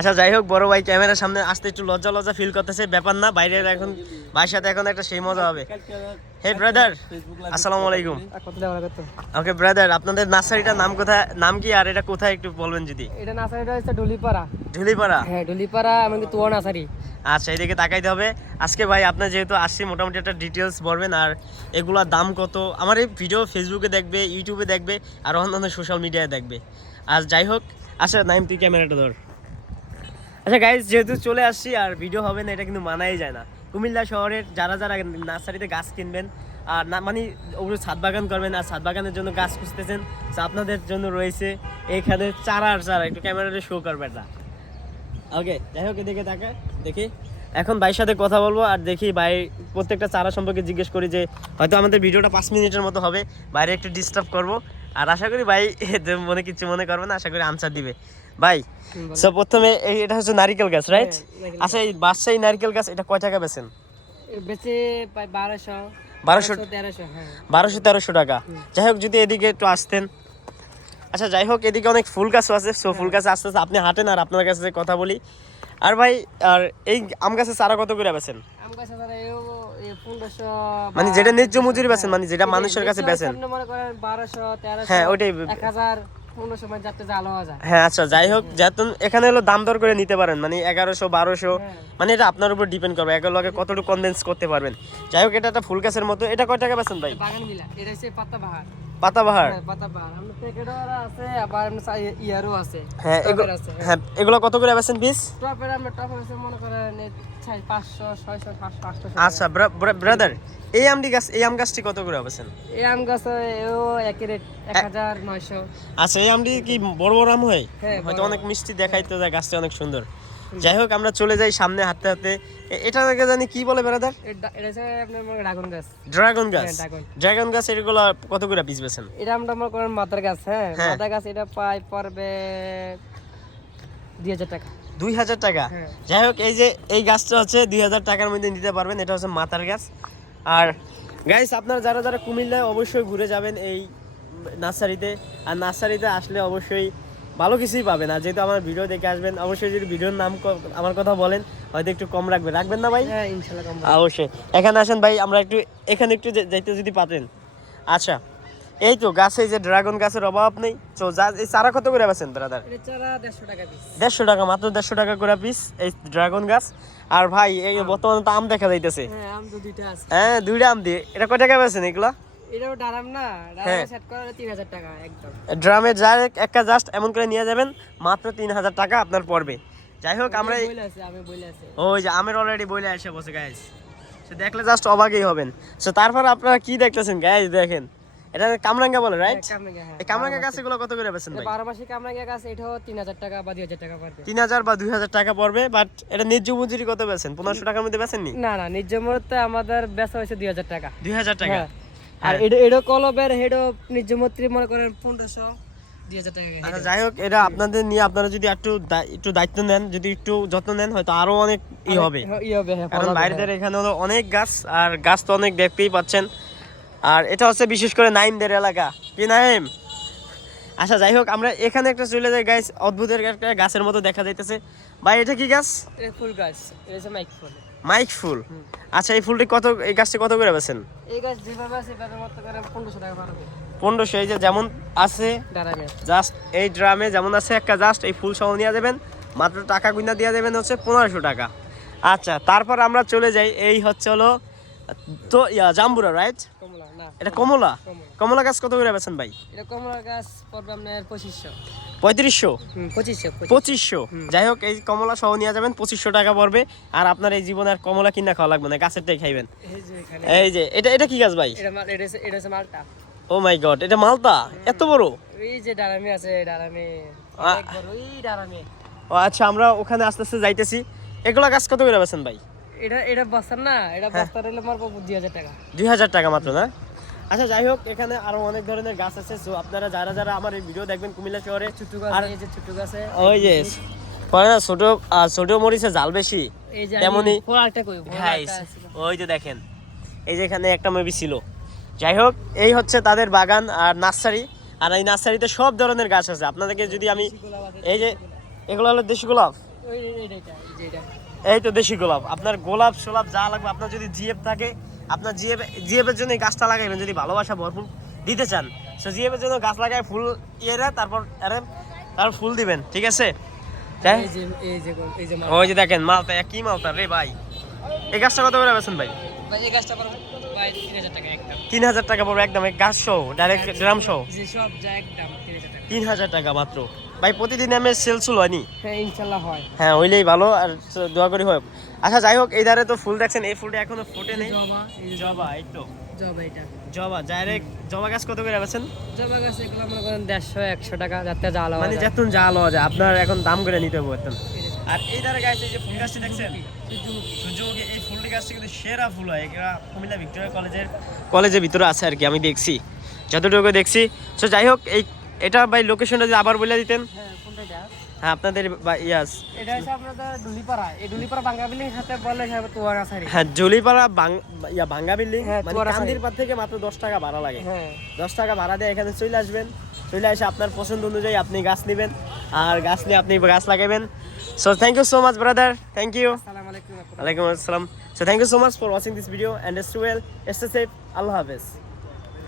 আচ্ছা যাই হোক, বড় ভাই ক্যামেরার সামনে আসতে একটু লজ্জা লজ্জা ফিল করতেছে, ব্যাপার না, বাইরের এখন ভাইয়ের সাথে এখন একটা সেই মজা হবে। হে ব্রাদার, আসসালামু আলাইকুম। ওকে ব্রাদার, আপনাদের নার্সারিটার নাম কোথায়, নাম কি, আর এটা কোথায় একটু বলবেন যদি? এটা নার্সারিটা হচ্ছে ঢুলিপাড়া। ঢুলিপাড়া? হ্যাঁ ঢুলিপাড়া, আমাদের তুয়া নার্সারি। আচ্ছা, এদিকে তাকাইতে হবে। আজকে ভাই আপনার যেহেতু আসছি, মোটামুটি একটা ডিটেলস বলবেন, আর এগুলোর দাম কত। আমার এই ভিডিও ফেসবুকে দেখবে, ইউটিউবে দেখবে, আর অন্যান্য সোশ্যাল মিডিয়ায় দেখবে। আর যাই হোক, আচ্ছা নাইম তুই ক্যামেরাটা ধর। আচ্ছা গাইজ, যেহেতু চলে আসছি আর ভিডিও হবে না, এটা কিন্তু মানাই যায় না। কুমিল্লা শহরের যারা যারা নার্সারিতে গাছ কিনবেন আর না মানে ওগুলো ছাদ বাগান করবেন, আর ছাদ বাগানের জন্য গাছ খুঁজতেছেন, তো আপনাদের জন্য রয়েছে এইখানে চারা। একটু ক্যামেরাটা শো করবেন না। ওকে যাই হোক, এদিকে তাকে দেখি, এখন ভাইয়ের সাথে কথা বলবো, আর দেখি ভাই প্রত্যেকটা চারা সম্পর্কে জিজ্ঞেস করি, যে হয়তো আমাদের ভিডিওটা 5 মিনিটের মতো হবে, বাইরে একটু ডিস্টার্ব করব, আর আশা করি ভাই কিছু মনে করবে না, আশা করি আনসার দিবে। ভাই সো প্রথমে এটা হচ্ছে নারিকেল গাছ, রাইট? আচ্ছা, এই বাদশাহী নারিকেল গাছ এটা কয় টাকা বেচেন? বেচে প্রায় 1200-1300 টাকা। যাই হোক, যদি এদিকে একটু আসতেন। আচ্ছা যাই হোক, এদিকে অনেক ফুল গাছও আছে, সো ফুল গাছ আস্তে আস্তে আপনি হাঁটেন আর আপনার কাছে কথা বলি। আর ভাই, আর এই আম গাছের চারা কত করে বেচেন? আম গাছ আছে এও 1500, মানে যেটা ন্যায্য মজুরি বেচেন, মানে যেটা মানুষের কাছে বেচেন। মনে করেন 1200, 1300, হ্যাঁ ওইটাই, 1000, 1500 মানে যাতে জালো যায়। হ্যাঁ আচ্ছা যাই হোক, যেহেতু এখানে হলো দাম দর করে নিতে পারেন, মানে 1100-1200, মানে এটা আপনার উপর ডিপেন্ড করবে এগুলো লগে কতটুকু কনডেন্স করতে পারবেন। যাই হোক, এটা একটা ফুল গাছের মতো। এটা কয় টাকা বেচেন ভাই? বাগান বিলাস, এটা হচ্ছে পাতাবাহার। পাতাবাহার? হ্যাঁ পাতাবাহার, আমরা প্যাকেটও আছে, আবার ইয়ারও আছে। হ্যাঁ এগুলো, হ্যাঁ এগুলো কত করে বেচেন পিস? টপের আমরা টপ আছে মনে করেন 500, 600, 700, 800। আচ্ছা ব্রাদার, এই আম গাছটি কত করে বেচেন? এই আম গাছ এও একই রেট 1900। আচ্ছা, এই আমটি কি বড় বড় আম হয়? হ্যাঁ, হয়তো অনেক মিষ্টি দেখাইতে যায়, গাছটা অনেক সুন্দর। যাই হোক, আমরা চলে যাই সামনে হাঁটতে হাঁটতে। এটা জানি কি বলে ব্রাদার? এটা হচ্ছে আপনার ড্রাগন গাছ। ড্রাগন গাছ? হ্যাঁ, ড্রাগন গাছ এগুলো কত করে পিস বেচেন? এটা আমরা মনে করেন মাদার গাছ। হ্যাঁ মাদার গাছ, এটা পড়বে 2000 টাকা। 2000 টাকা? যাই হোক, এই যে এই গাছটা হচ্ছে 2000 টাকার মধ্যে নিতে পারবেন। এটা হচ্ছে মাতার গাছ। আর গাইস, আপনারা যারা যারা কুমিল্লায় অবশ্যই ঘুরে যাবেন এই নার্সারিতে, আর নার্সারিতে আসলে অবশ্যই ভালো কিছুই পাবেন। আর যেহেতু আমার ভিডিও দেখে আসবেন, অবশ্যই যদি ভিডিওর নাম আমার কথা বলেন, হয়তো একটু কম রাখবেন না ভাই? হ্যাঁ ইনশাআল্লাহ কম। অবশ্যই এখানে আসেন ভাই, আমরা একটু এখানে একটু যাইতে যদি পাতেন। আচ্ছা, এই তো গাছে যে ড্রাগন গাছের অভাব নেই। তো এই চারা কত করে বেচেন ব্রাদার? এটা চারা 150 টাকা পিস। 150 টাকা, মাত্র 150 টাকা করে পিস এই ড্রাগন গাছ। আর ভাই, এই বর্তমানে তো আম দেখা যাইতেছে। হ্যাঁ আম তো দুইটা আছে। হ্যাঁ, দুইটা আম দিয়ে এটা কয় টাকা বেচেন এগুলা? এটাও ডারাম না, ডারামে সেট করে 3000 টাকা একদম। ড্রামে যা একটা জাস্ট এমন করে নিয়ে যাবেন, মাত্র 3000 টাকা আপনার পড়বে। যাই হোক, আমরা আমি বইলে আছে ওই যে আমের অলরেডি বইলে এসে বসে গাইস, সে দেখলে জাস্ট অবাকই হবেন। সো তারপর আপনারা কি দেখতেছেন গাইস? দেখেন, এটা কামরাঙ্গা বলে, রাইট? এই কামরাঙ্গা গাছগুলো কত করে বেচেন ভাই? 12 মাসে কামরাঙ্গা গাছ, এটাও 3000 টাকা বা 2000 টাকা পড়বে। 3000 বা 2000 টাকা পড়বে। বাট এটা ন্যায্য মজুরি কত বেচেন? 1500 টাকার মধ্যে বেচেন নি? না নিজ মুহূর্তে আমাদের বেচা হয়েছে 2000 টাকা। 2000 টাকা? আর এডো কলবের হেডো নিজ মুহূর্তে মনে করেন 1500, 2000 টাকা। আচ্ছা যাই হোক, এটা আপনাদের নিয়ে আপনারা যদি একটু দায়িত্ব নেন, যদি একটু যত্ন নেন, হয়তো আরো অনেক হবে। কারণ বাইরেদের এখানে হলো অনেক গাছ, আর গাছ তো অনেক দেখতেই পাচ্ছেন। আর এটা হচ্ছে বিশেষ করে নাইমদের এলাকা। কি নাইম? আচ্ছা যাই হোক, আমরা এখানে একটা চলে যাই গাইস, অদ্ভুতের একটা গাছের মতো দেখা যাইতেছে। ভাই এটা কি গাছ? এটা ফুল গাছ, এটা হচ্ছে মাইক ফুল। মাইক ফুল? আচ্ছা, এই ফুলটি এই গাছটি কত করে বেচেন? এই গাছ যেভাবে আছে এভাবে মত করে 1500 টাকা পড়বে। 1500? এই যে যেমন আছে ড্রামে, জাস্ট এই ড্রামে যেমন আছে একটা, জাস্ট এই ফুল সহ নিয়ে যাবেন, মাত্র টাকা গুনা দিয়ে দেবেন হচ্ছে 1500 টাকা। আচ্ছা, তারপর আমরা চলে যাই, এই হচ্ছে হলো তো জাম্বুরা, রাইট? কমলা না, এটা কমলা? কমলা গাছ কত করে বেচেন ভাই? এটা কমলা গাছ পড়বে আপনার 2500। 3500? 2500। যাই হোক, এই কমলা সহ নিয়ে যাবেন, 2500 টাকা পড়বে। আর আপনার এই জীবনে আর কমলা কিনা খাওয়া লাগবে না, গাছেরটাই খাইবেন। এই যে এটা কি গাছ ভাই? এটা হচ্ছে মালটা। ও মাই গড, এটা মালটা? এত বড়? এই যে ডারামি আছে, ডারামি অনেক বড়, এই ডারামি। ও আচ্ছা, আমরা ওখানে আস্তে আস্তে যাইতেছি। এগুলা গাছ কত করে বেচেন ভাই? এটা বস্তা না, এটা বস্তা হইলে মারবো 2000 টাকা। 2000 টাকা মাত্র না? আচ্ছা যাই হোক, এখানে আরো অনেক ধরনের গাছ আছে। সো আপনারা যারা যারা আমার এই ভিডিও দেখবেন কুমিল্লা শহরে, আর এই যে ছোট গাছে ওই যে পরে না ছোট মরিচের জাল বেশি, এই যে তেমনি ফোড়াটা কই গাইস, ওই যে দেখেন, এই যে এখানে একটা মেবি ছিল। যাই হোক, এই হচ্ছে তাদের বাগান আর নার্সারি। আর এই নার্সারিতে সব ধরনের গাছ আছে। আপনাদেরকে যদি আমি, এই যে এগুলো হলো দেশি গোলাপ। ওই এইটা যে এটা এই তো দেশি গোলাপ। আপনার গোলাপ সোলাপ যা লাগবে, আপনার যদি জিএফ থাকে, আপনার জিএফের জন্য এই গাছটা লাগাইবেন যদি ভালোবাসা ভরপুর দিতে চান। সো জিএফের জন্য গাছ লাগায় ফুল ইয়েরা, তারপর ফুল দিবেন, ঠিক আছে? তাই এই যে ওই যে দেখেন মালটা, কি মালটা রে ভাই। এই গাছটা কত করে বেচেন ভাই? ভাই এই গাছটা পড়বে ভাই 3000 টাকা একদম। 3000 টাকা পড়বে একদম, এই গাছ সহ, ডাইরেক্ট গ্রাম সহ যে সব যা একদম 3000 টাকা। 3000 টাকা মাত্র। ভাই প্রতিদিন আমি সেলসুল হয়নি? হ্যাঁ ইনশাআল্লাহ হয়। হ্যাঁ হইলেই ভালো, আর দোয়া করি হোক। আচ্ছা যাই হোক, এই ধারে তো ফুল দেখছেন, এই ফুলটা এখনো ফোটে নেই। জবা, এই যে জবা, এই তো জবা এটা। জবা ডাইরেক্ট। জবা গাছ কত করে বেচেন? জবা গাছ এগুলো মনে করেন 150 100 টাকা, যাতে জাল হয় মানে যেতুন যা লওয়া যায়, আপনার এখন দাম করে নিতে হবে বেতন। আর এই ধারে গাছ, এই যে ফুল গাছটি দেখছেন, সূর্যমুখী, এই ফুলটি গাছটি কিন্তু সেরা ফুল হয়। এগুলা কুমিল্লা ভিক্টোরিয়া কলেজের ভিতরে আছে আর কি, আমি দেখছি, যতটুকু দেখছি। সো যাই হোক, এটা ভাই লোকেশনটা যদি আবার বলে দিতেন। হ্যাঁ কোনটা এটা? হ্যাঁ আপনাদের ইয়াস, এটা হচ্ছে আপনাদের ডুলিপাড়া। এই ডুলিপাড়া বাঙ্গা বিল্ডিং সাথে বললে হবে তোয়ার আসারি। হ্যাঁ জলিপাড়া ভাঙ্গা বিল্ডিং, হ্যাঁ, মানে চুয়াডাঙ্গা কান্দির পার থেকে মাত্র 10 টাকা ভাড়া লাগে। হ্যাঁ 10 টাকা ভাড়া দিয়ে এখানে চলে আসবেন। চলে এসে আপনার পছন্দ অনুযায়ী আপনি গাছ নেবেন, আর গাছ নিয়ে আপনি গাছ লাগাবেন। So thank you so much brother, thank you. আসসালামু আলাইকুম। ওয়ালাইকুম আসসালাম। So thank you so much for watching this video, and stay well, stay safe, আল্লাহ হাফেজ।